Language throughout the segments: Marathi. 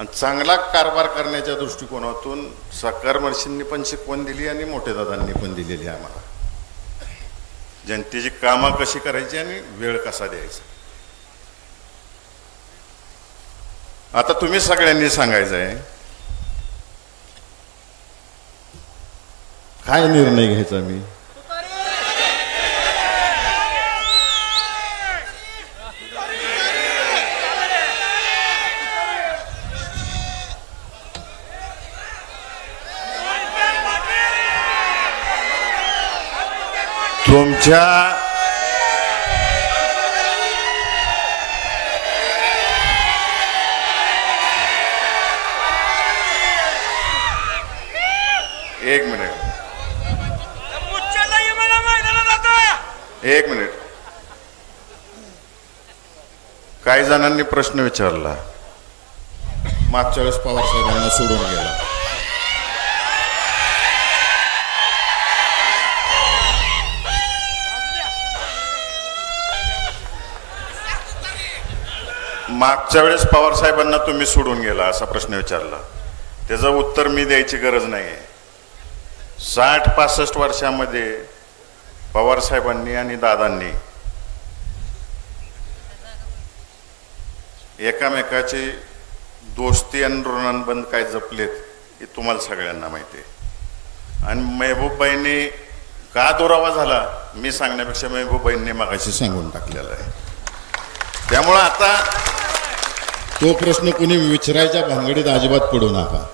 आणि चांगला कारभार करण्याच्या दृष्टिकोनातून साकार मर्शींनी पण शिकवण दिली आणि मोठे दादांनी पण दिलेली आहे आम्हाला. जनतेची कामं कशी करायची आणि वेळ कसा द्यायचा. आता तुम्ही सगळ्यांनी सांगायचं आहे काय निर्णय घ्यायचा. मी तुमच्या एक मिनिट काही जणांनी प्रश्न विचारला. मागच्या वेळेस पवार साहेबांना सोडून गेला. मागच्या वेळेस पवार साहेबांना तुम्ही सोडून गेला असा प्रश्न विचारला. त्याचं उत्तर मी द्यायची गरज नाही. 60-65 वर्षामध्ये पवार साहेबांनी आणि दादांनी एकामेकाची दोस्ती आणि ऋणानुबंध काय जपलेत हे तुम्हाला सगळ्यांना माहिती आहे. आणि महबूबबाईंनी का दुरावा झाला मी सांगण्यापेक्षा महबूबबाईंनी मागाशी सांगून टाकलेला आहे. त्यामुळं आता तो प्रश्न कुणी विचारायच्या भानगडीत अजिबात पडू नका.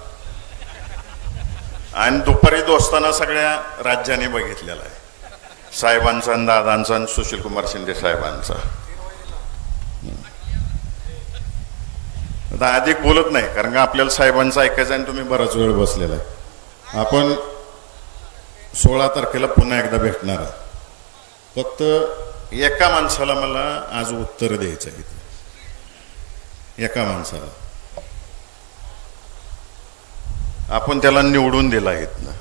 आणि दुपारी दोस्ताना सगळ्या राज्याने बघितलेला आहे. साहेबांचा आणि दादांचा आणि सुशीलकुमार शिंदे साहेबांचा. आता अधिक बोलत नाही कारण का आपल्याला साहेबांचं ऐकायचं आणि तुम्ही बराच वेळ बसलेला आहे. आपण 16 तारखेला पुन्हा एकदा भेटणार आहे. फक्त एका माणसाला मला आज उत्तर द्यायचं आहे. एका माणसाला आपण त्याला निवडून दिला आहेत ना.